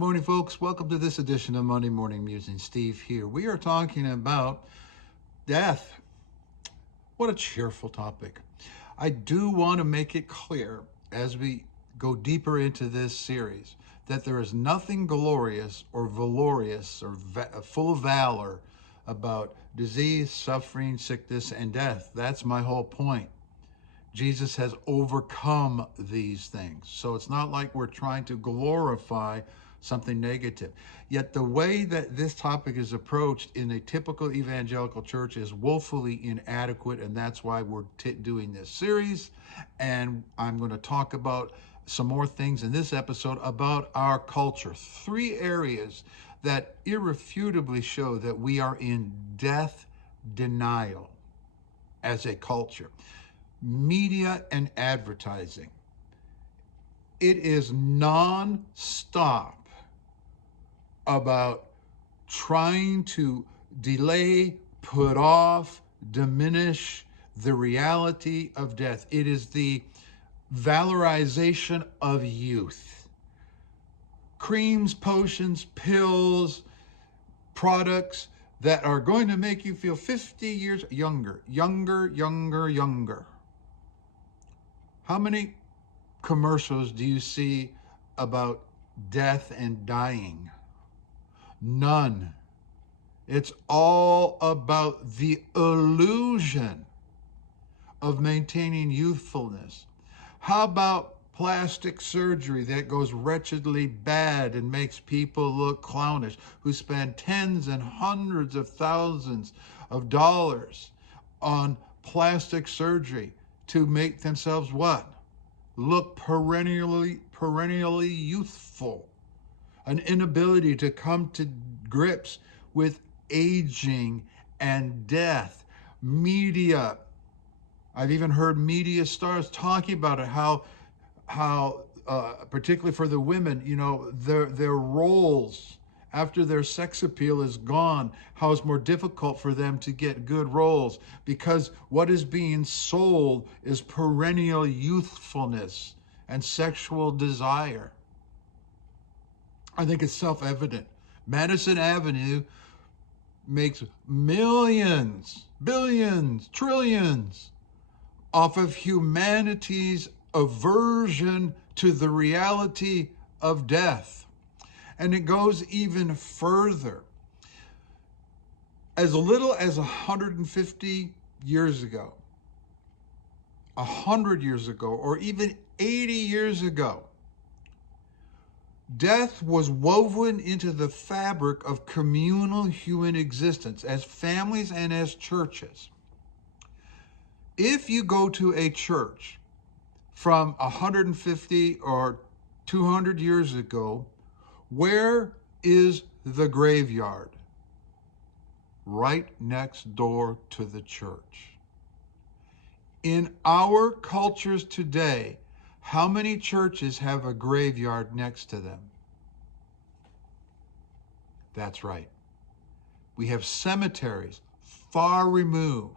Good morning, folks. Welcome to this edition of Monday Morning Musing. Steve here. We are talking about death. What a cheerful topic. I do want to make it clear as we go deeper into this series that there is nothing glorious or valorous or full of valor about disease, suffering, sickness, and death. That's my whole point. Jesus has overcome these things. So it's not like we're trying to glorify something negative. Yet the way that this topic is approached in a typical evangelical church is woefully inadequate, and that's why we're doing this series. And I'm going to talk about some more things in this episode about our culture. 3 areas that irrefutably show that we are in death denial as a culture. Media and advertising. It is non-stop about trying to delay, put off, diminish the reality of death. It is the valorization of youth. Creams, potions, pills, products that are going to make you feel 50 years younger. How many commercials do you see about death and dying? None. It's all about the illusion of maintaining youthfulness. How about plastic surgery that goes wretchedly bad and makes people look clownish, who spend tens and hundreds of thousands of dollars on plastic surgery to make themselves what? Look perennially youthful. An inability to come to grips with aging and death. Media. I've even heard media stars talking about it, how particularly for the women, their roles after their sex appeal is gone, how it's more difficult for them to get good roles because what is being sold is perennial youthfulness and sexual desire. I think it's self-evident. Madison Avenue makes millions, billions, trillions off of humanity's aversion to the reality of death. And it goes even further. As little as 150 years ago, 100 years ago, or even 80 years ago, death was woven into the fabric of communal human existence as families and as churches. If you go to a church from 150 or 200 years ago, where is the graveyard? Right next door to the church. In our cultures today, how many churches have a graveyard next to them? That's right. We have cemeteries far removed.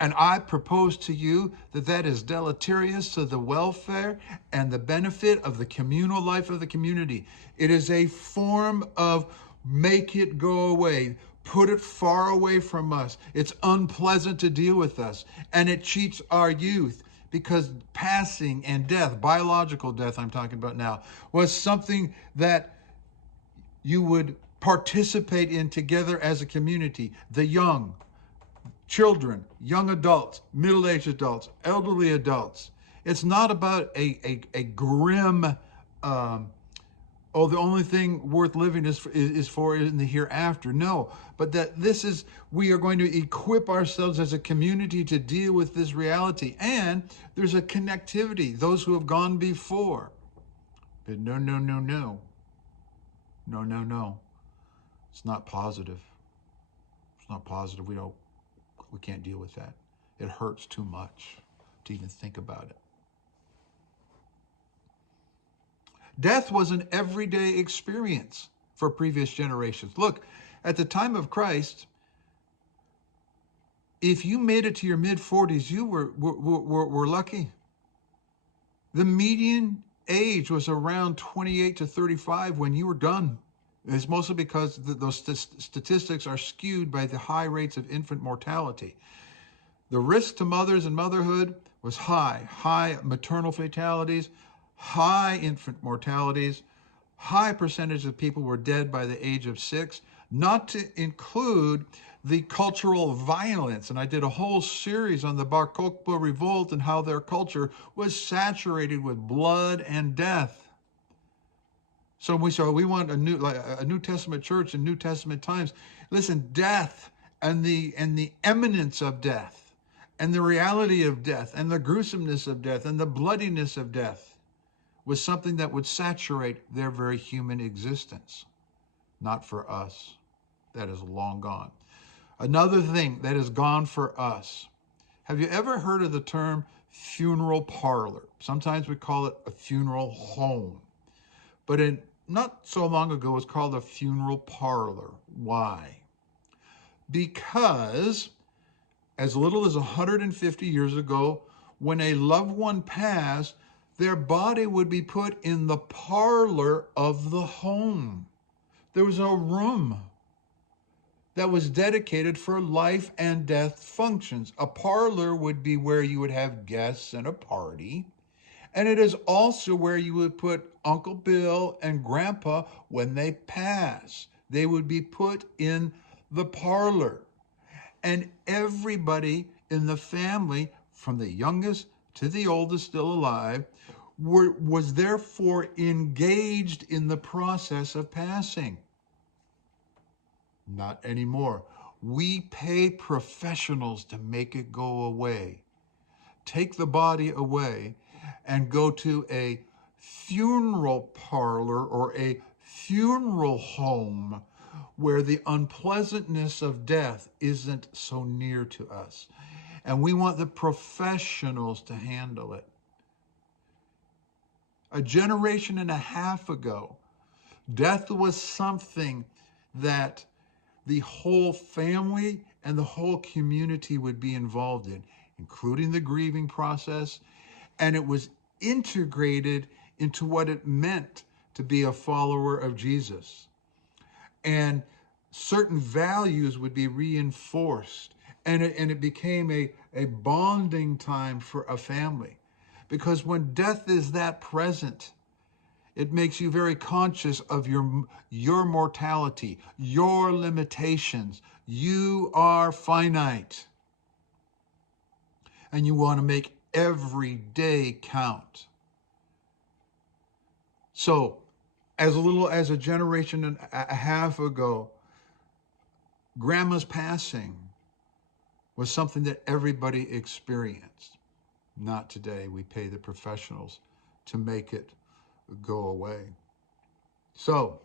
And I propose to you that that is deleterious to the welfare and the benefit of the communal life of the community. It is a form of make it go away, put it far away from us. It's unpleasant to deal with us, and it cheats our youth because passing and death, biological death I'm talking about now, was something that you would participate in together as a community. The young, children, young adults, middle-aged adults, elderly adults. It's not about a grim, the only thing worth living is for in the hereafter. No, but that we are going to equip ourselves as a community to deal with this reality. And there's a connectivity, those who have gone before. But no. It's not positive. It's not positive. We can't deal with that. It hurts too much to even think about it. Death was an everyday experience for previous generations. Look, at the time of Christ, if you made it to your mid-40s, you were lucky. The median age was around 28 to 35 when you were done. It's mostly because those statistics are skewed by the high rates of infant mortality. The risk to mothers and motherhood was high maternal fatalities, high infant mortalities, high percentage of people were dead by the age of 6, not to include the cultural violence. And I did a whole series on the Bar Kokhba revolt and how their culture was saturated with blood and death. So we want a New Testament church in New Testament times. Listen, death and the imminence of death and the reality of death and the gruesomeness of death and the bloodiness of death was something that would saturate their very human existence. Not for us. That is long gone. Another thing that is gone for us. Have you ever heard of the term funeral parlor? Sometimes we call it a funeral home. But not so long ago, it was called a funeral parlor. Why? Because as little as 150 years ago, when a loved one passed, their body would be put in the parlor of the home. There was a room that was dedicated for life and death functions. A parlor would be where you would have guests and a party. And it is also where you would put Uncle Bill and Grandpa when they pass. They would be put in the parlor. And everybody in the family, from the youngest to the oldest still alive, was therefore engaged in the process of passing. Not anymore. We pay professionals to make it go away. Take the body away and go to a funeral parlor or a funeral home where the unpleasantness of death isn't so near to us. And we want the professionals to handle it. A generation and a half ago, death was something that the whole family and the whole community would be involved in, including the grieving process, and it was integrated into what it meant to be a follower of Jesus. And certain values would be reinforced, and it became a bonding time for a family. Because when death is that present, it makes you very conscious of your mortality, your limitations. You are finite. And you want to make every day count. So, as little as a generation and a half ago, Grandma's passing was something that everybody experienced. Not today. We pay the professionals to make it go away. So,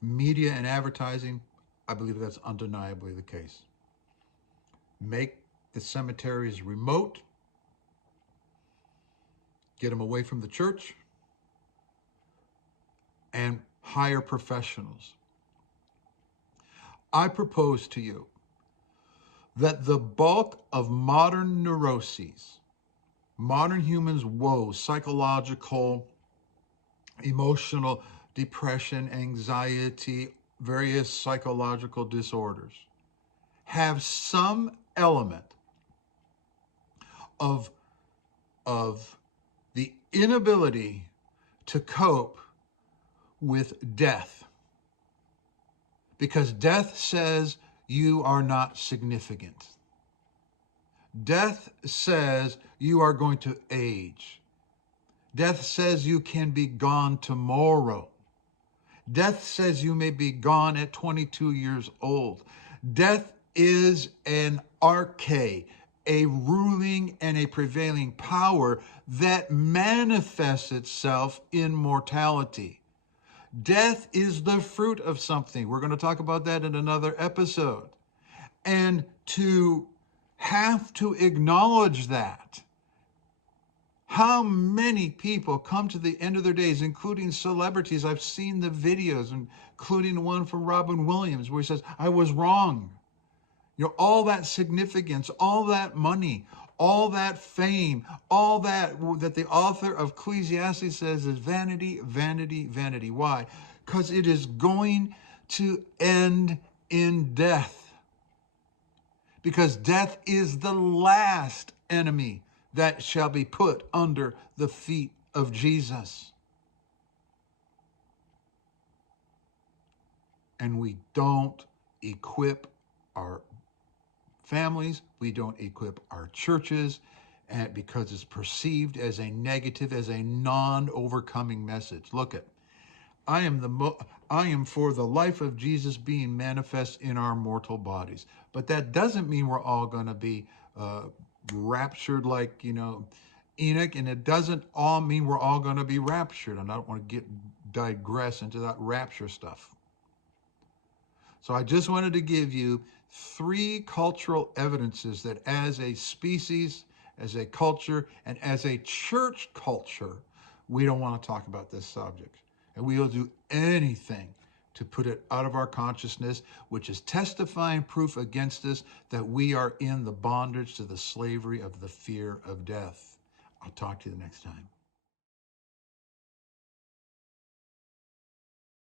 media and advertising, I believe that's undeniably the case. Make the cemeteries remote. Get them away from the church. And hire professionals. I propose to you that the bulk of modern neuroses, modern humans' woes, psychological, emotional, depression, anxiety, various psychological disorders, have some element of the inability to cope with death. Because death says you are not significant. Death says you are going to age. Death says you can be gone tomorrow. Death says you may be gone at 22 years old. Death is an arche, a ruling and a prevailing power that manifests itself in mortality. Death is the fruit of something. We're going to talk about that in another episode. And to have to acknowledge that. How many people come to the end of their days, including celebrities? I've seen the videos, including the one from Robin Williams, where he says, I was wrong. You know, all that significance, all that money, all that fame, all that the author of Ecclesiastes says is vanity, vanity, vanity. Why? Because it is going to end in death. Because death is the last enemy that shall be put under the feet of Jesus. And we don't equip our families, we don't equip our churches, and because it's perceived as a negative, as a non-overcoming message. Look at, I am for the life of Jesus being manifest in our mortal bodies. But that doesn't mean we're all going to be raptured like, Enoch, and it doesn't all mean we're all going to be raptured. And I don't want to digress into that rapture stuff. So I just wanted to give you 3 cultural evidences that as a species, as a culture, and as a church culture, we don't want to talk about this subject. And we will do anything to put it out of our consciousness, which is testifying proof against us that we are in the bondage to the slavery of the fear of death. I'll talk to you the next time.